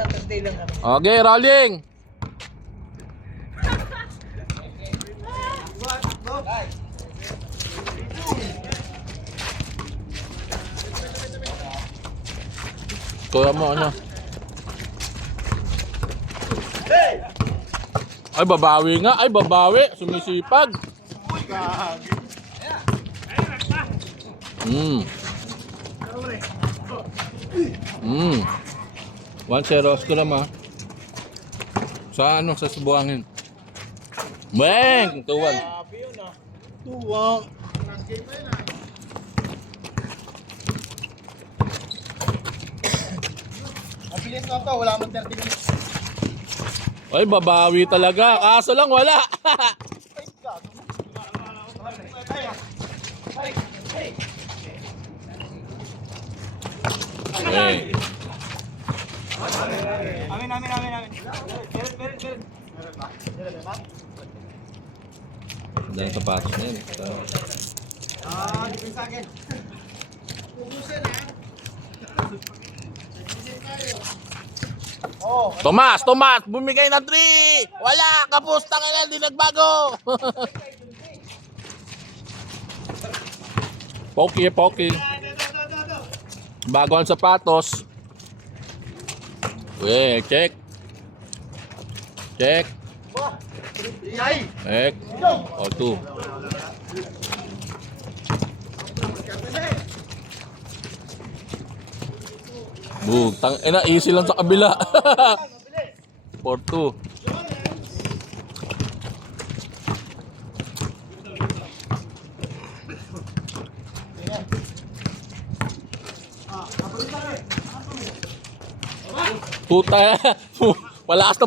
Saturday lang kami. Okay, rolling. Kuya mo ano? Ay, babawi nga. Ay, babawi. Sumisipag. Mm. 1-0 ko naman. Sa ano? Sa Subuangin. Bang! 2-1. Grabe yun ah. 2-1. Mabilis na to, wala mong 30 minutes. Ay, babawi talaga. Kaso lang wala. Okay. Amin. Dahil sapatos na yun. Dipin sa akin. Pupusin ha. Oh, Tomas, bumigay ng 3. Wala, kapus, tangina, hindi nagbago. Poki. Bago ang sapatos. Weh, check. Check. O, 2. Bug, tangina, easy lang sa kabila. 4-2. Puta,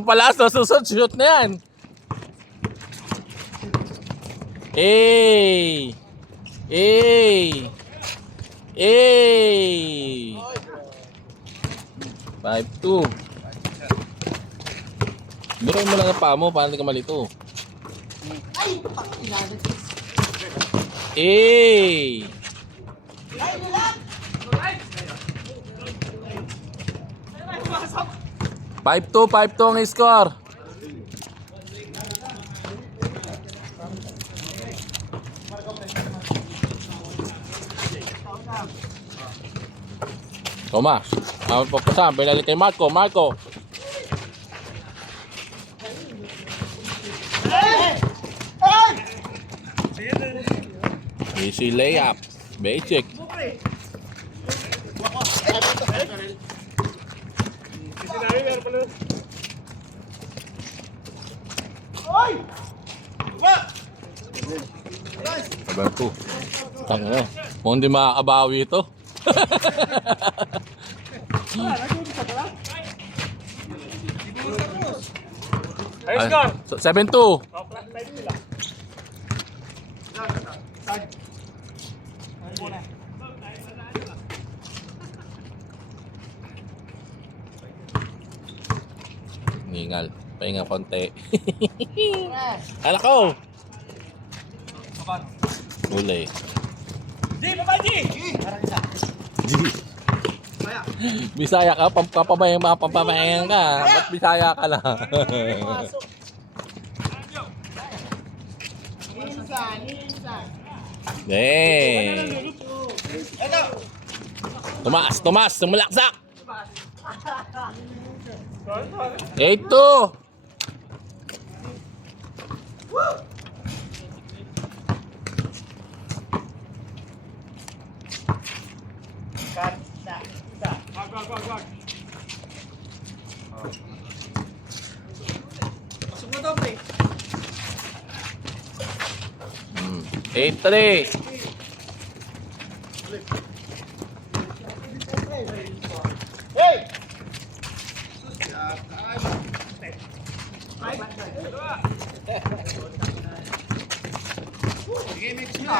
palakas ng susunod, shoot na yan. Hey! 5-2. Buruin mo lang ang paa mo para hindi ka malito. Eh! 5-2 ang score. Tomas, papasahan, pinalik kay Marco. Easy layup. Basic. Sabar ko. Tangina. Kung hindi makakabawi ito. Ayos ka! 7-2. Ningal. Pahinga konti. Anak ko! Huli. Di, babaji! Bisaya ka, pampamayang ka. Ba't Bisaya ka lang? Dang. Tomas, sumulaksak. 8-2. Wag. Pasok mo daw, pre. 8-3. Hey! Sige, mix na.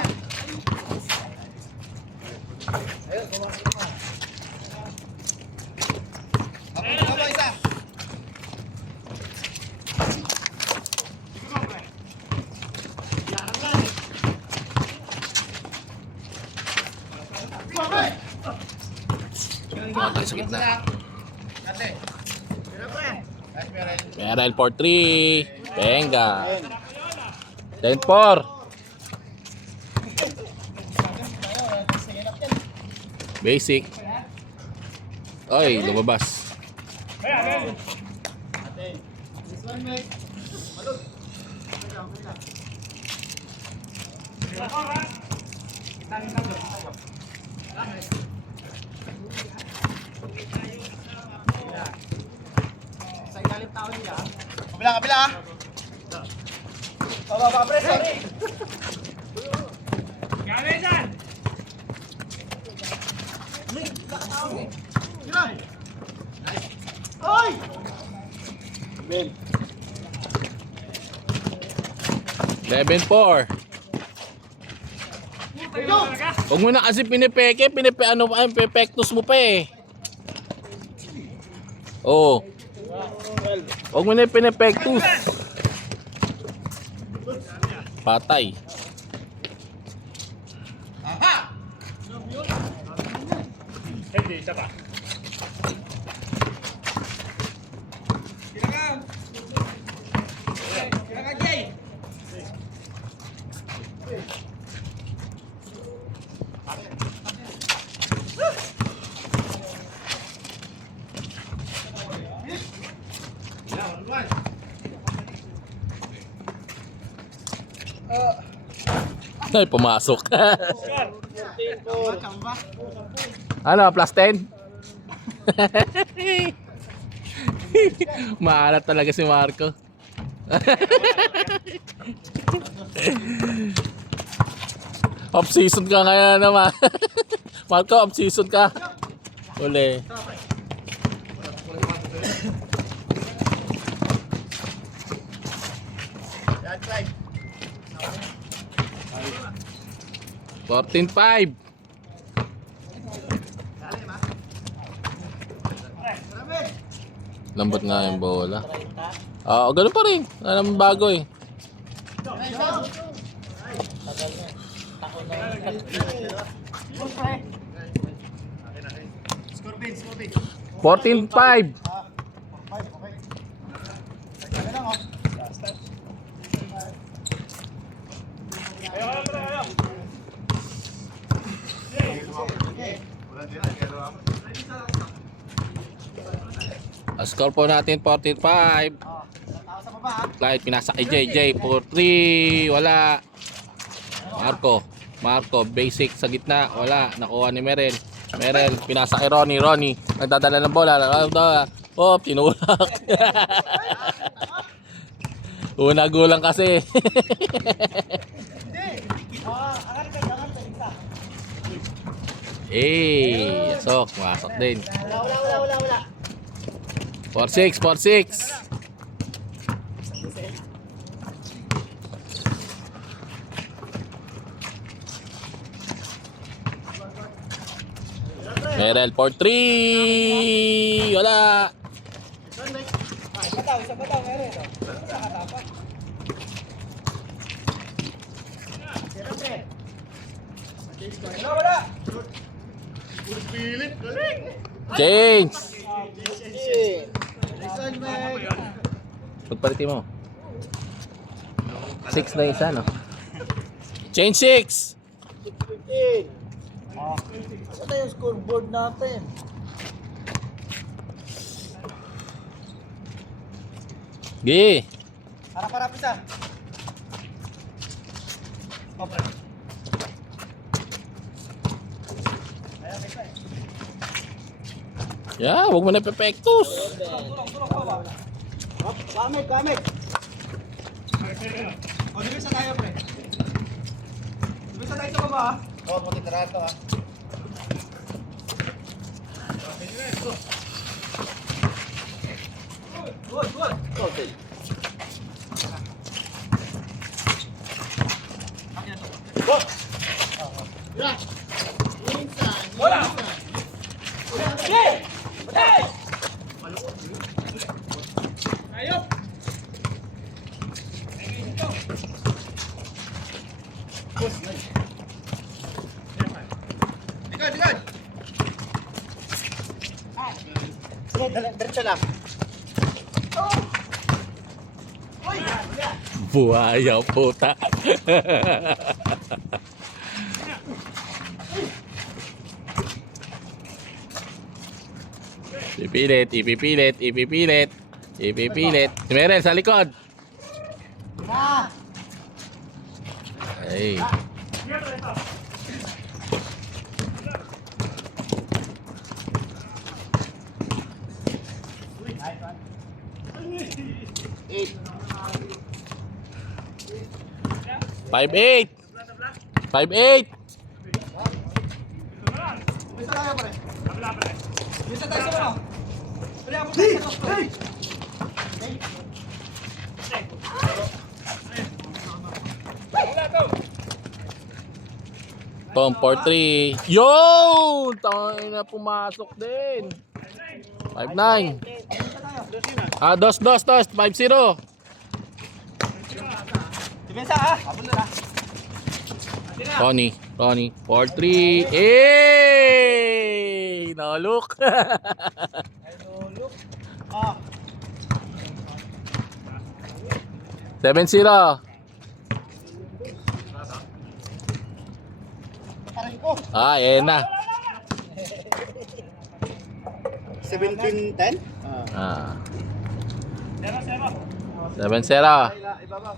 Ayun, kumakas na. Ako isa. Matay sa gitna. Ate. Meral for 3. Venga. 10-4. Basic. Oy, lumabas. This one, mate. Malog. Sa ilalim tao nila. Kabila, kabila. Baba, pre, sorry. Gamit yan! Oy! Ben. 11-4. Huwag mo na kasi pinipeke, pepektus mo pa eh. Oo. Huwag mo na pinipektus. Patay. Aha! Hindi, isa pa. Kailangan, Jay. Ay, pumasok. Kamba. Ano, plus 10? Maalat talaga si Marco. Off-season ka ngayon naman. Marco, off-season ka. Uli. Yan, try. 14-5. Lambot nga yung bola. Oo, ganun pa rin. Alam bago eh. Scorpion, Scorpion. 14-5. Okay. Ano lang, oh. Ayaw, pre, ayaw. Ang score po natin 14-5. Tao sa baba, ha? Clyde pinasa kay JJ for 3. Wala. Marco basic sa gitna. Wala. Nakuha ni Merel. Pinasa kay Ronnie. Nagdadala ng bola. Oh, tinulak. Una gulang kasi. Hindi. Sok. Masok din. Wala. 4-6. Merel for 3. Wala. Isang bataw, meron ito. Nakatapak. Wala. Pilit, galing. Change. Listen, man. Pagpalitin mo. 6 na isa, no? Change 6. 15. Ano yung scoreboard natin? Gi. Harap-harap isa. Opre. Yeah, wag mo na pepektus. Gamit. O, dumisa tayo, pre. Dumisa tayo sa baba, ha? Oo, puti tarato, ha? Good. Okay. Go! Bola! Jay! Patay! Ayaw! Likod! Diretso lang. Buhaya, puta. Ipipilit, ipipilit, ipipilit. Ipipilit. Si Merel sa likod. Ay. Five eight. 5'8". Bisa tayo pare. Kabila pa rin. Bisa tayo sa ano. Pwede ako tayo sa ano. Wala to. Tom, 4-3. Yun! Tangin na pumasok din. 5'9". Ah, dos. 5-0. Depensa ha. Abot na. Ronnie. 4-3. Eh! No look. Ah. 7-0. Aray ko. Ah, yan na. 17-10. Ah. 0-0. 7-0. Ibaba.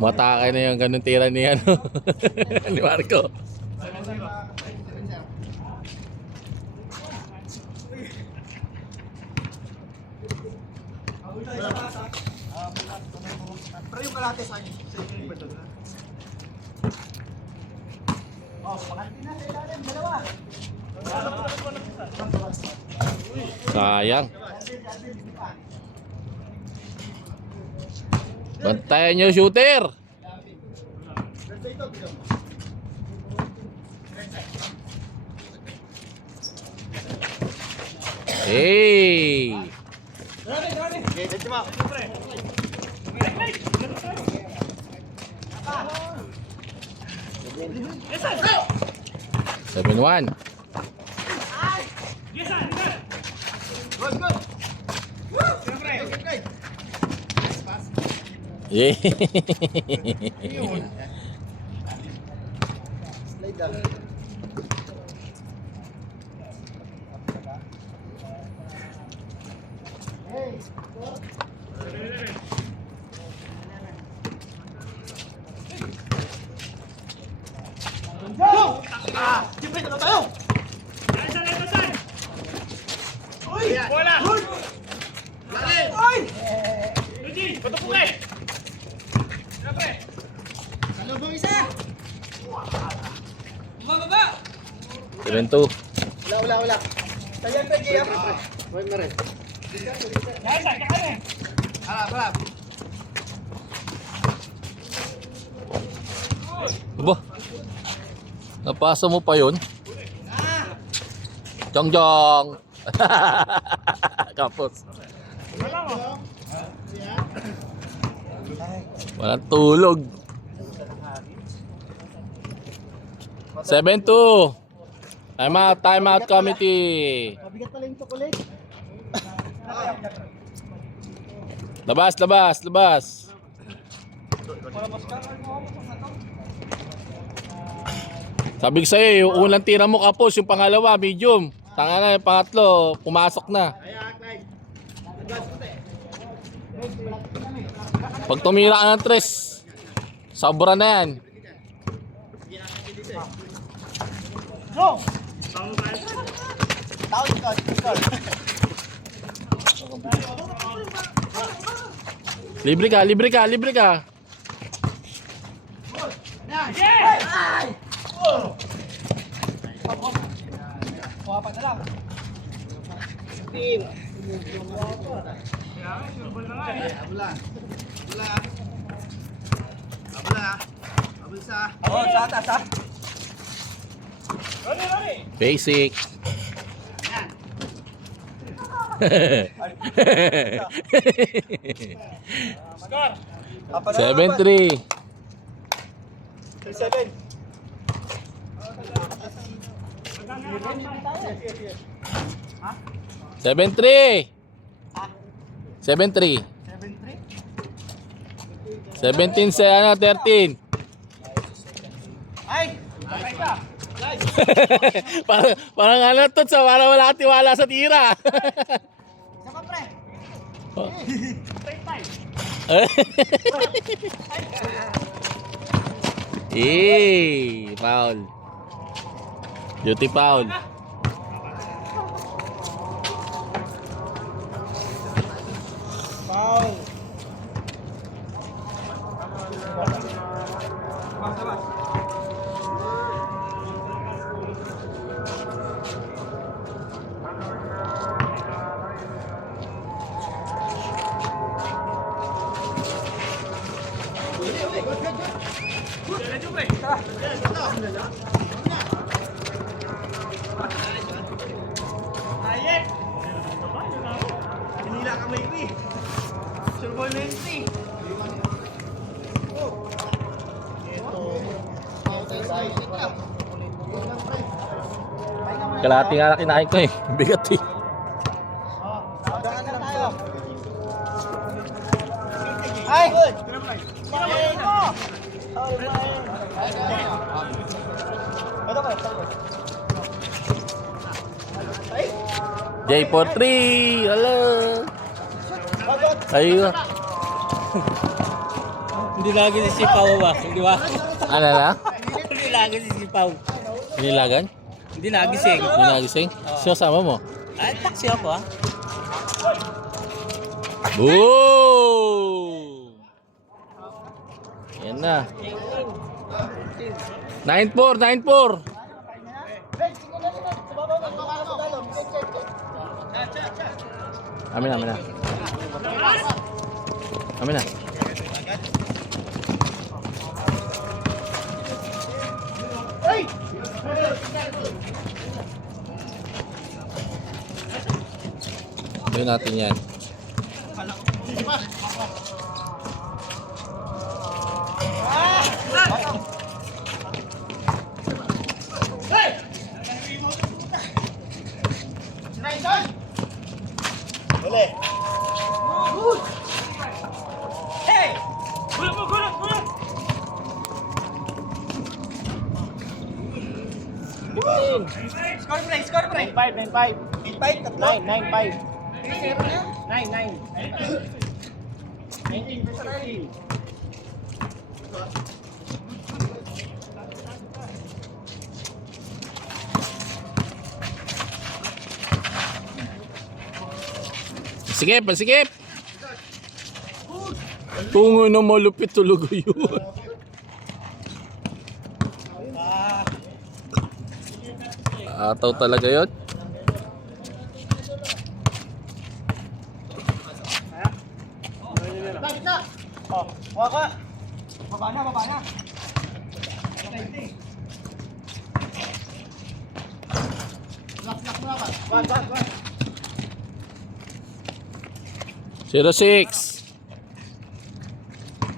Matake na yung ganun tira ni ano. Ni Marco. Pero yung kalate sa akin. Oh, pakanti na sa ilalim, dalawa. Sayang. Bantayan nyo shooter. Hey. Okay, let's go. 7-1. Good, good. Okay. Yeah. Slide down. Go! Ah, siyempre na tayo. Saan? Uy! Bola! Lalim! Uy! Luigi, patupukin! Siyempre! Salubong isa! Bumababa! 7-2. Wala. Tayan pa, Gia. Huwag na rin. Saan? Kakain! Harap. Aba. Napasa mo pa yun? Jong. Kapos. Wala mo. Walang tulog. 7-2. Time out committee. Mabigat pala yung chocolate. Labas. Sabi ko sa'yo, yung unang tira mo kapos, yung pangalawa, medium. Tanga na, yung pangatlo, pumasok na. Pag tumira ka ng 3, sobra na yan. Go! Tawag tayo. Tao dito. Libre ka. Yes! Kuha na lang. Team. Kaya, surbol na nga eh. Abula. Abul sa. Oh, sa atas ha. Ronnie! Basic. Score! 7-3. 7. 7-3. 7-3. 7-3. 17 sa ano, 13. Ay! Ay ka! Parang ano to, sa parang wala kang tiwala sa tira. Isa pa, pre! Foul. Duty foul. Foul! Ayek! Hinila ka may wi. Turbulency. Kalahati nga na kinain ko eh. Bigat eh. Daan na tayo. Ay! Ay! Ito ka, ito. Ay! J for 3. Hello. Bagot! Ayun. Hindi lagi si Sipaw ba? Hindi ba? Ano na? Hindi lagi si Sipaw. Nilagan? Hindi nagising. Hindi nagising? Siya sama mo? Ay, taksi ako ah. Boom! Yan na. 9-4, 9-4. Amin na, amin na. Amin na. Gawin natin yan. Uli. Hey! Gulak mo, gulak, gulak! Score pre, score pre. 9-5, 9-5. 8-5, tatlo. 9-5. 9-9. 19. Pasikip, pasikip! Tungo na malupit talaga yun. Ataw talaga yun. Oh, kuha ka. Baba na, baba na. Lock mo ka. Wag. 0-6.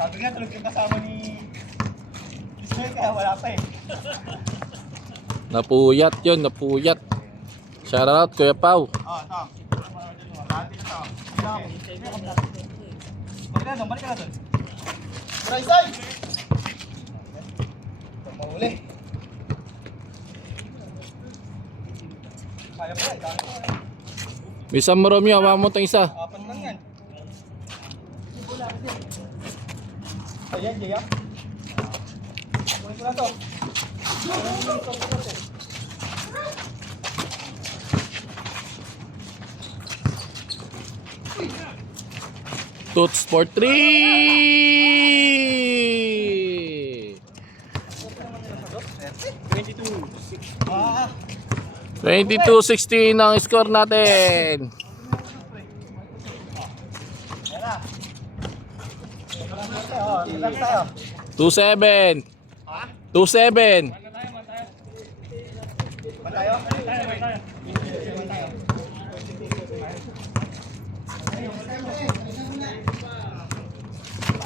Sabi nga, tulog yung kasama ni Ismael, kaya wala pa eh. Napuyat yun, napuyat. Shoutout Kuya Pau. Ito. Dati ito. Balik ka na doon. Try side! Mahuli. Kaya pa yan. Bisa mo Romeo, hawa mo itong isa. Apat lang yan. Ayan, Jaya. Kunin ko na to. Toots for 3! 22-16 ang score natin. Relax tayo. 2-7. 2-7. Man tayo?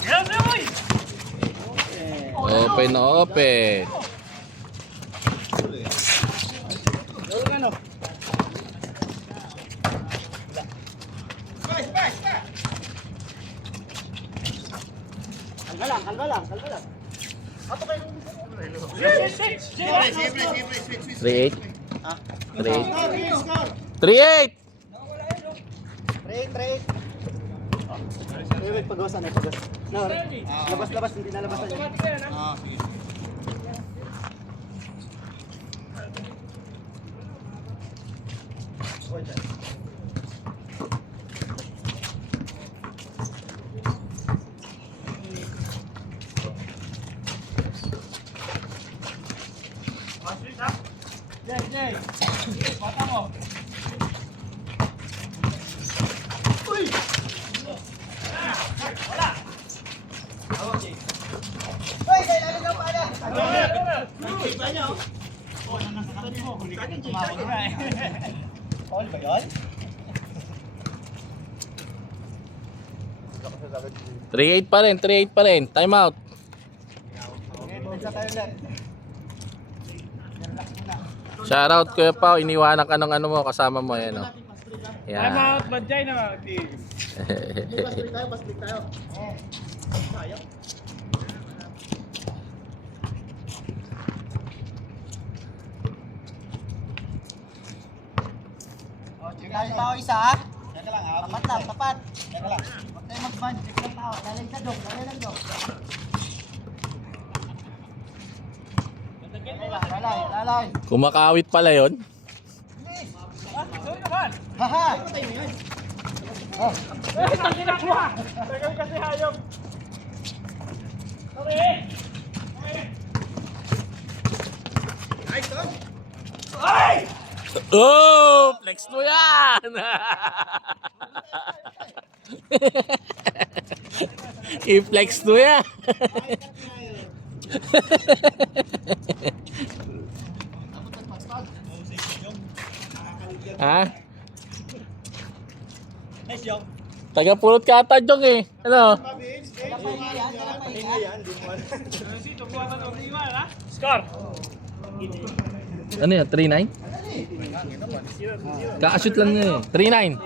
Yan, boy! Open na open. Kalma lang. Ato kayo. 3-8. 3-8. 3-8. 3. Wait, pagawasan. No, labas, hindi na labasan yun. Sige. Bata mo. Hoy, kailangan daw pala. All ba yun? 3-8 pa rin. 3-8 pa rin. Time out. Pensa tayo ulit. Shoutout Kuya Pao. Iniwanan ka ng ano mo. Kasama mo. Yan o. Time Yan. out, badjay na mga team. Paslik tayo. Sayang. Dahil tao isa ha? Tapat lang, tapat. Huwag tayo mag-band, check lang tao. Lalay sa dog, Lalay. Kumakawit pala yon. Sorry naman. Haha! Tangin ako ha. Tagay kasi hayop. Sorry. Ay! Oh! Flex mo yan! I-flex mo yan! Ha? Nice job. Taga-pulot ka ata, Jong eh. Ano? Scar. Ano yan? 3-9? Kakashoot lang niya eh. 3-9.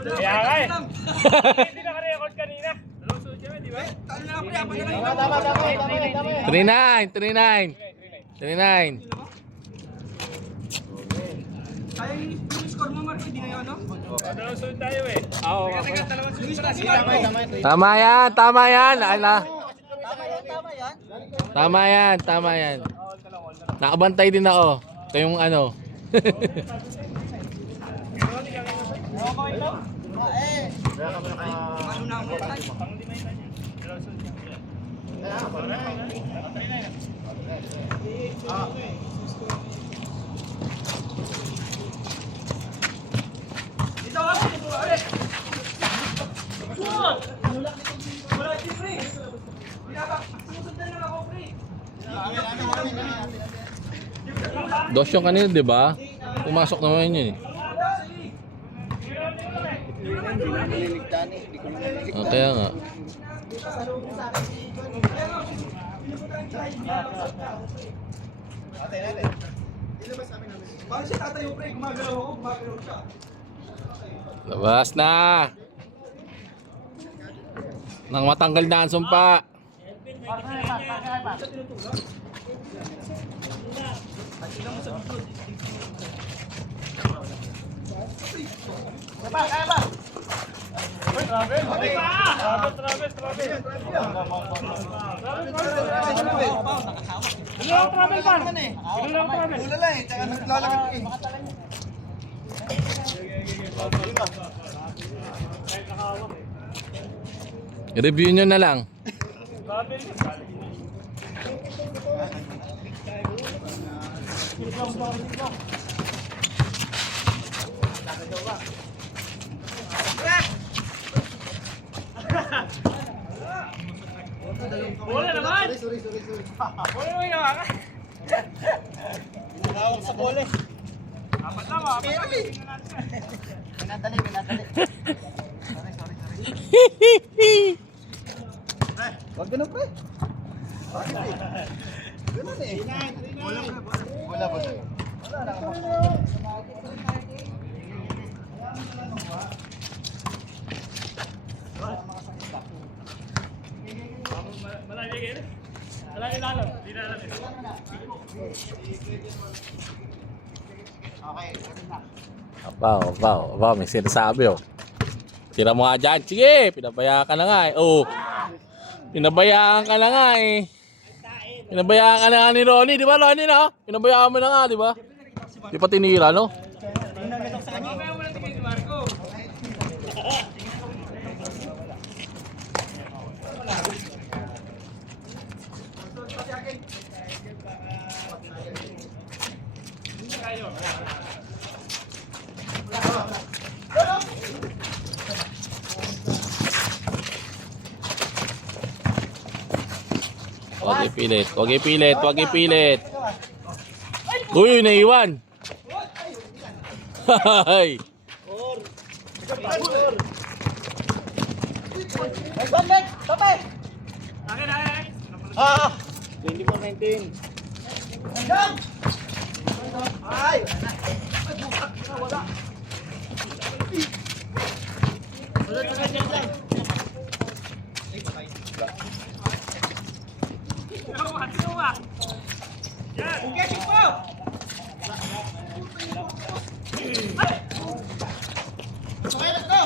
Kaya nga eh. Hindi naka-record kanina. Nalusod siya, di ba? Tama. 3-9. Kaya yung score mo, Mark, hindi ngayon, no? Nalusod tayo eh. Oo. Teka, dalawang sunod na. Tama yan. Ala. Tama yan. Tama yan. Nakabantay din ako. Ito yung ano. Dos yung kanina, di ba? Pumasok naman yun eh. Kaya nga. Paano siya tatayo, pre? Gumagalaw ako, gumagalaw siya. Labas na. Nang matanggal na ang sumpa. Kaya ba? Ulala eh, tsaka naglalakad eh. I-review nyo na lang. Bola naman! Sorry. Bola mo yung haka. Nakawak sa bola eh. Apat lang ah. Pinadali. Sorry. Wag ganun, pre. Bakit eh? Ganun eh. Bola. Wala na. Okay, ganun na. Aba, may sinasabi oh. Tira mo nga dyan. Sige, pinabayaan ka na nga eh. Oh. Pinabayaan ka na nga eh. Pinabayaan ka na nga ni Ronnie, di ba Ronnie na? Pinabayaan mo na nga, di ba? Di pa tinira, no? Mamaya mo lang tingin ni Marco. Huwag ipilit, huwag ipilit, huwag ipilit. Uy, naiwan. Hay. Balik! Tapay! Akin, akin. Ah! 24-19. Hanggang! Ay! Wala. Tuwa. Yan. Okay, sipo. Okay, let's go!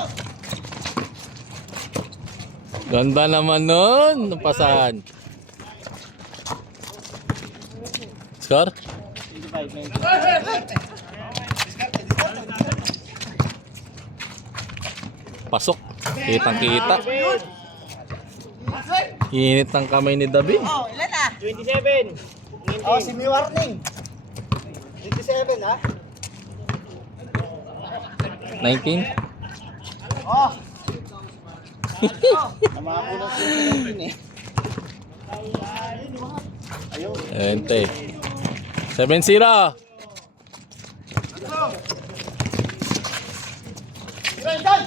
Ganda naman nun. Napasahan. Score? Pasok. Kitang-kita. Init ang kamay ni David. Oh, ilan na? 27. Oh, si May Warning. 27, ha? 19. Oh! Namakulang si May eh. Ente. 7-0. Ilan?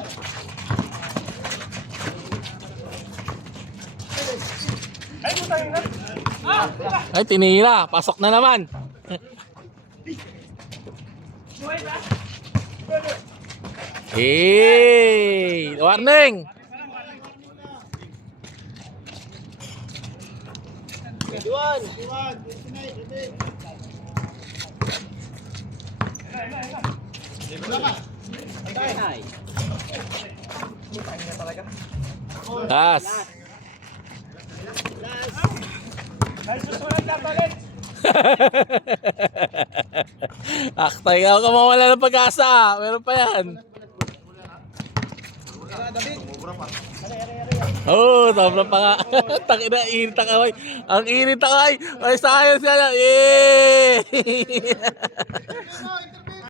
Ay, tinira. Pasok na naman. Hey! Warning! 21. Tas. Ay, susunod na palit. Aktay ka mawala ng pag-asa. Meron pa yan. Oh, sobra pa nga. Takina, init ang kamay. Ang init ang kamay. Ay, sayang siya. Yay!